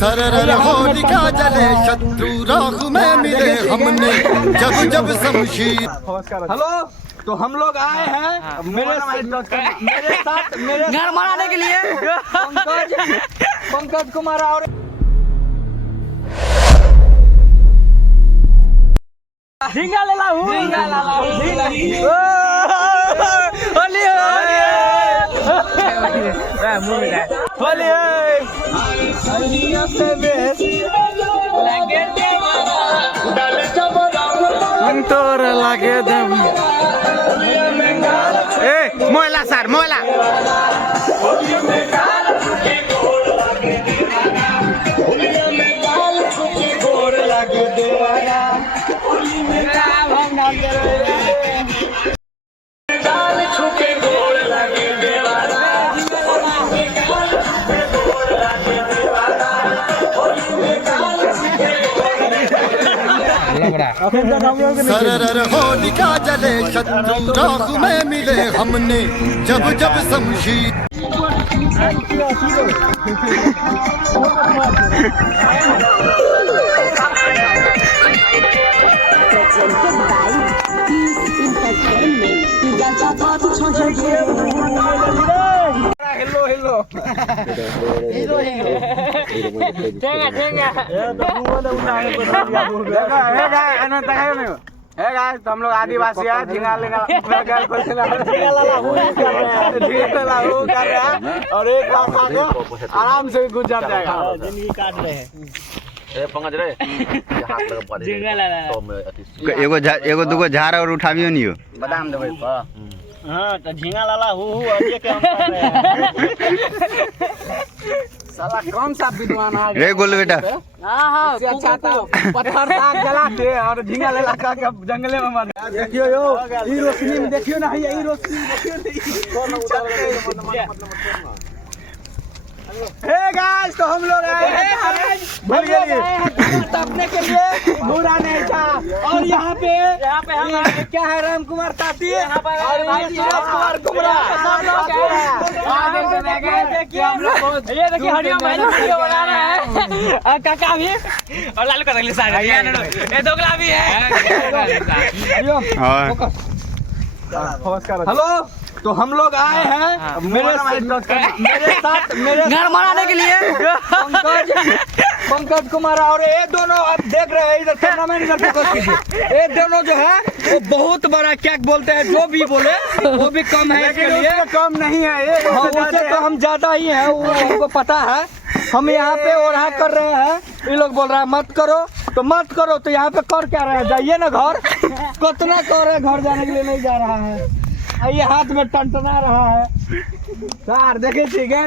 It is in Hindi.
सरर होलिका जले शत्रु राख में मिले हमने जब जब शमशीर। हेलो, तो हम लोग आए हैं मेरे साथ मेरे घर मनाने के लिए पंकज कुमार और झींगा ले लाऊं होली तोर लागे दम ए मोला सर मोला सरर होलिका जले शत्रु राख में मिले हमने जब जब शमशीर। हेलो हेलो तो हम लोग आदिवासी है झींगा और एक लाख आराम से गुजर जाएगा। एगो दूगो झाड़ और उठावियो नहीं हो बादाम देवे हाँ तो झींगा लाला अभी के हम कर रहे हैं। साला कौन सा विद्वान आ रे गोल बेटा हाँ अच्छा था पत्थर साग जला के और झींगा ले लगा के जंगले में मार। देखियो यो ई रोशनी में देखियो ना ये ई रोशनी देखियो नहीं। हे गाइस तो हम लोग आए हैं भूल गए तपने के लिए बुरा नहीं था। और यहाँ पे हम क्या है राम कुमार ताती और कुमार कुमरा ये देखिए हरिओम भाई वीडियो बना रहे हैं और काका भी और लालू का अगले साइड ये दोगला भी है। हेलो, तो हम लोग आए हैं मेरे साथ मेरे घर मनाने के लिए पंकज कुमार और ये दोनों आप देख रहे हैं इधर टूर्नामेंट इधर फोकस कीजिए। ये दोनों जो है वो बहुत बड़ा क्या बोलते हैं जो भी बोले वो भी कम है इसके लिए कम नहीं है ये उससे तो हम ज्यादा ही हैं वो हमको पता है। हम यहाँ पे ओढ़ा कर रहे हैं ये लोग बोल रहा है मत करो तो मत करो तो यहाँ पे कर क्या रहे हैं जाइए ना घर कितना कर रहे घर जाने के लिए नहीं जा रहा है ये हाथ में टंटना रहा है सर देखे ठीक है।